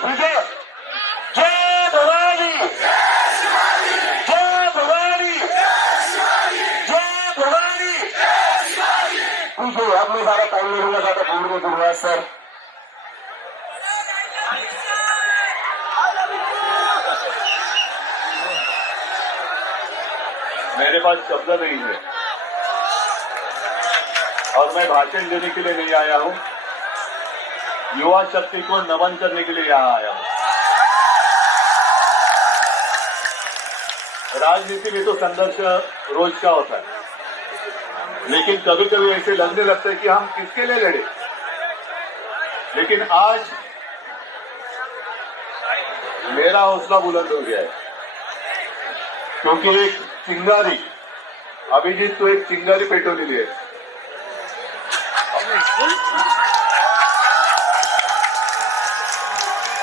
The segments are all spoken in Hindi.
विजय। जय भवानी, जय भवानी, जय भवानी। ठीक है, अब मैं सारा टाइम ले लूंगा तो बोल के दूंगा सर। मेरे पास शब्द नहीं है और मैं भाषण देने के लिए नहीं आया हूं, युवा शक्ति को नमन करने के लिए यहां आया हूं। राजनीति में तो संघर्ष रोज का होता है, लेकिन कभी कभी ऐसे लगने लगता है कि हम किसके लिए लड़े। लेकिन आज मेरा हौसला बुलंद हो गया है, क्योंकि एक चिंगारी, अभिजीत तो एक चिंगारी पेट्रोल लिए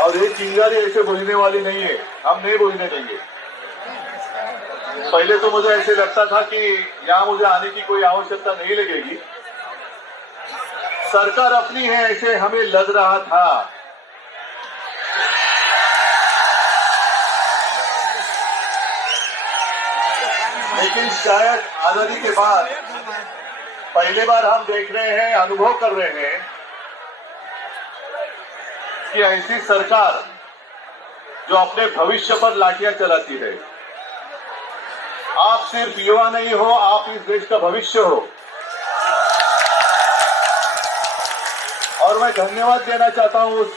और ये चिंगारी ऐसे बुझने वाली नहीं है, हम नहीं बुझने देंगे। पहले तो मुझे ऐसे लगता था कि यहां मुझे आने की कोई आवश्यकता नहीं लगेगी, सरकार अपनी है ऐसे हमें लग रहा था। लेकिन शायद आजादी के बाद पहली बार हम देख रहे हैं, अनुभव कर रहे हैं कि ऐसी सरकार जो अपने भविष्य पर लाठियां चलाती है। आप सिर्फ युवा नहीं हो, आप इस देश का भविष्य हो। और मैं धन्यवाद देना चाहता हूं उस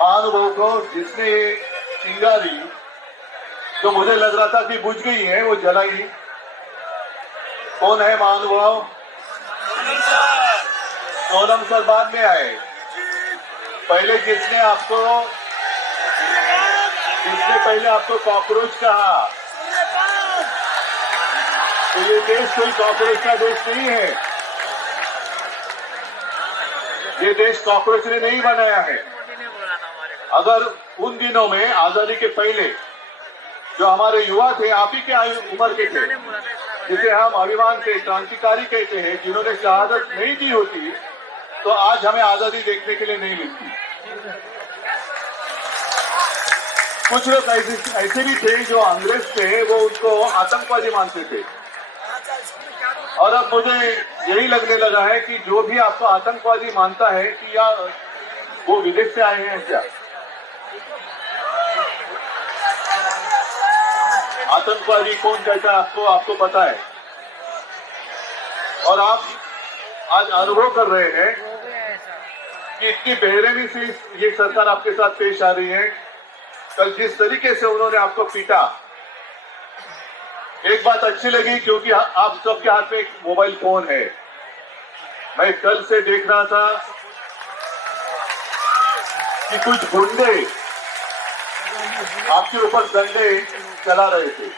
महानुभव को जिसने ये चिंगारी, जो मुझे लग रहा था कि बुझ गई है, वो जलाई। कौन है महानुभाव? सोनम सर बाद में आए। पहले जिसने पहले आपको कॉकरोच कहा, तो ये देश कोई कॉकरोच का देश नहीं है। ये देश कॉकरोच ने नहीं बनाया है। अगर उन दिनों में आजादी के पहले जो हमारे युवा थे, आप ही के उम्र के थे, जिसे हम अभिमान से क्रांतिकारी कहते हैं, जिन्होंने शहादत नहीं दी होती तो आज हमें आजादी देखने के लिए नहीं मिलती। कुछ लोग ऐसे भी थे जो अंग्रेज थे, वो उनको आतंकवादी मानते थे। और अब मुझे यही लगने लगा है कि जो भी आपको आतंकवादी मानता है कि या वो विदेश से आए हैं क्या। आतंकवादी कौन कहता है आपको पता है। और आप आज अनुभव कर रहे हैं कि इतनी बेरहमी से ये सरकार आपके साथ पेश आ रही है। कल जिस तरीके से उन्होंने आपको पीटा, एक बात अच्छी लगी क्योंकि आप सबके हाथ में एक मोबाइल फोन है। मैं कल से देख रहा था कि कुछ गुंडे आपके ऊपर डंडे चला रहे थे।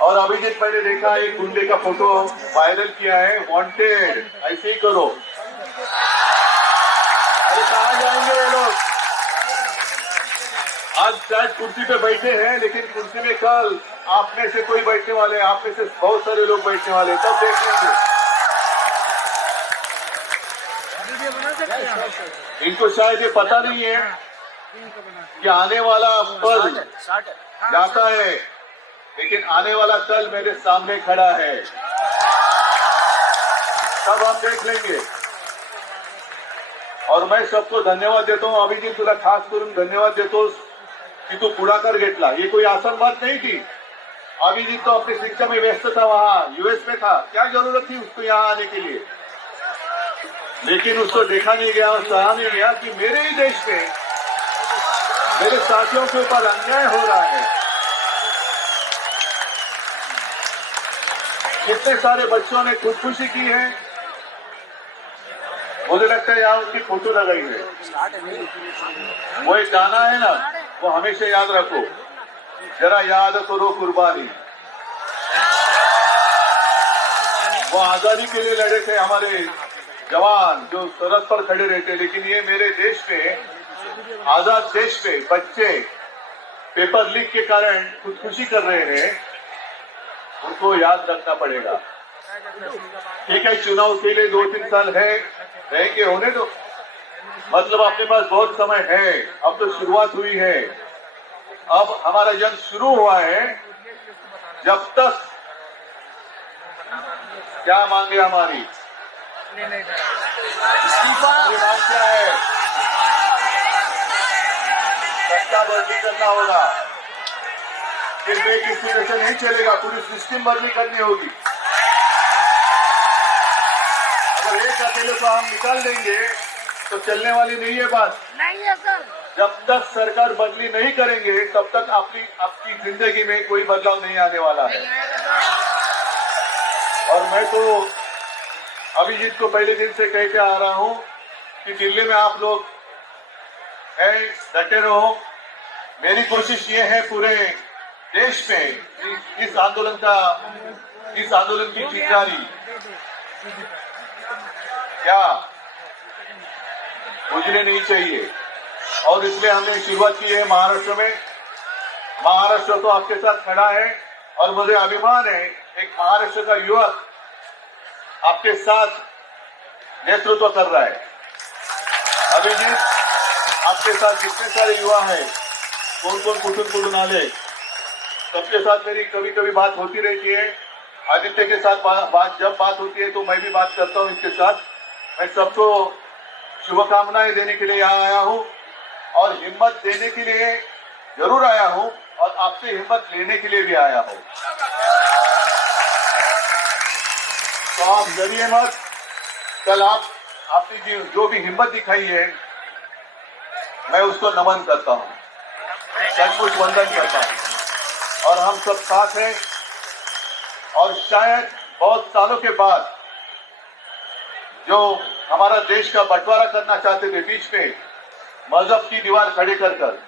और अभिजीत, मैंने देखा एक गुंडे का फोटो वायरल किया है, वांटेड, ऐसे ही करो। अरे कहाँ जाएंगे ये लोग? आज शायद कुर्सी पे बैठे हैं, लेकिन कुर्सी में कल आप में से कोई बैठने वाले, आप में से बहुत सारे लोग बैठने वाले, तब देख लेंगे। इनको शायद ये पता नहीं है कि आने वाला पल जाता है, लेकिन आने वाला कल मेरे सामने खड़ा है, तब हम देख लेंगे। और मैं सबको धन्यवाद देता हूँ। अभिजीत, तुला खास करून धन्यवाद देतो कि तू पुढाकार घेतला। ये कोई आसान बात नहीं थी। अभिजीत तो अपनी शिक्षा में व्यस्त था, वहां यूएस में था, क्या जरूरत थी उसको यहाँ आने के लिए। लेकिन उसको देखा नहीं गया और सहा नहीं गया कि मेरे ही देश में मेरे साथियों के ऊपर अन्याय हो रहा है। कितने सारे बच्चों ने खुदकुशी की है। मुझे लगता है यहाँ उसकी फोटो लगाई है। वो एक गाना है ना, वो हमेशा याद रखो, जरा याद करो कुर्बानी। वो आजादी के लिए लड़े थे हमारे जवान, जो सरहद पर खड़े रहते। लेकिन ये मेरे देश में, आजाद देश में बच्चे पेपर लीक के कारण खुदकुशी कर रहे हैं, उनको याद रखना पड़ेगा। ठीक है, चुनाव के लिए 2-3 साल है, रहेंगे, होने दो। मतलब अपने पास बहुत समय है, अब तो शुरुआत हुई है। अब हमारा जंग शुरू हुआ है। जब तक क्या मांगे हमारी हमारी मांग क्या है? सत्ता बदली करना होगा। सिर्फ एक इंस्टीट्यूशन से नहीं चलेगा, पूरी सिस्टम बदली करनी होगी। अगर एक अकेले को हम निकाल देंगे तो चलने वाली नहीं है बात। नहीं है सर। जब तक सरकार बदली नहीं करेंगे तब तक आपकी जिंदगी में कोई बदलाव नहीं आने वाला है। और मैं तो अभिजीत को पहले दिन से कहते आ रहा हूं कि दिल्ली में आप लोग हैं, डटे रहो। मेरी कोशिश ये है पूरे देश में इस आंदोलन की चिंगारी क्या बुझने नहीं चाहिए। और इसलिए हमने शुरुआत की है महाराष्ट्र में। महाराष्ट्र तो आपके साथ खड़ा है और मुझे अभिमान है एक महाराष्ट्र का युवक आपके साथ नेतृत्व कर रहा है। अभिजीत, आपके साथ जितने सारे युवा हैं, कौन कौन कुटुन आले, सबके साथ मेरी कभी कभी बात होती रहती है। आदित्य के साथ जब बात होती है तो मैं भी बात करता हूं इसके साथ। मैं सबको शुभकामनाएं देने के लिए यहाँ आया हूं और हिम्मत देने के लिए जरूर आया हूं और आपसे हिम्मत लेने के लिए भी आया हूं। तो आप डरिए मत। कल आपने जो भी हिम्मत दिखाई है मैं उसको नमन करता हूं, सचमुच वंदन करता हूं। और हम सब साथ हैं और शायद बहुत सालों के बाद जो हमारा देश का बंटवारा करना चाहते थे बीच में मजहब की दीवार खड़ी कर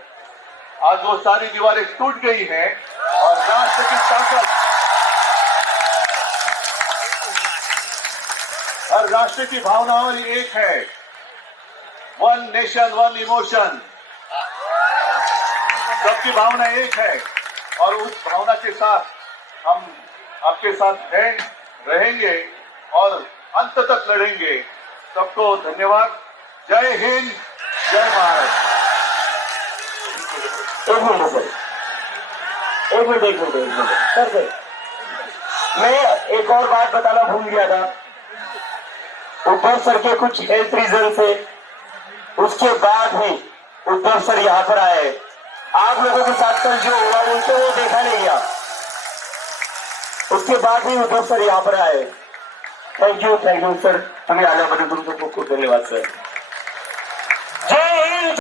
आज वो सारी दीवारें टूट गई हैं और राष्ट्र की ताकत, हर राष्ट्र की भावनाएं एक है। वन नेशन वन इमोशन, सबकी भावना एक है और उस भावना के साथ हम आपके साथ हैं, रहेंगे और अंत तक लड़ेंगे। सबको धन्यवाद। जय हिंद, जय भारत। एक मिनट सर, सर मैं एक और बात बताना भूल गया था। उद्धव सर के कुछ हेल्थ रीजन से उसके बाद ही उद्धव सर यहाँ पर आए। आप लोगों के साथ कल जो हुआ उनको वो देखा नहीं गया, उसके बाद ही उद्धव सर यहाँ पर आए। थैंक यू सर, हमें आने बदल तुमको खूब खूब धन्यवाद सर।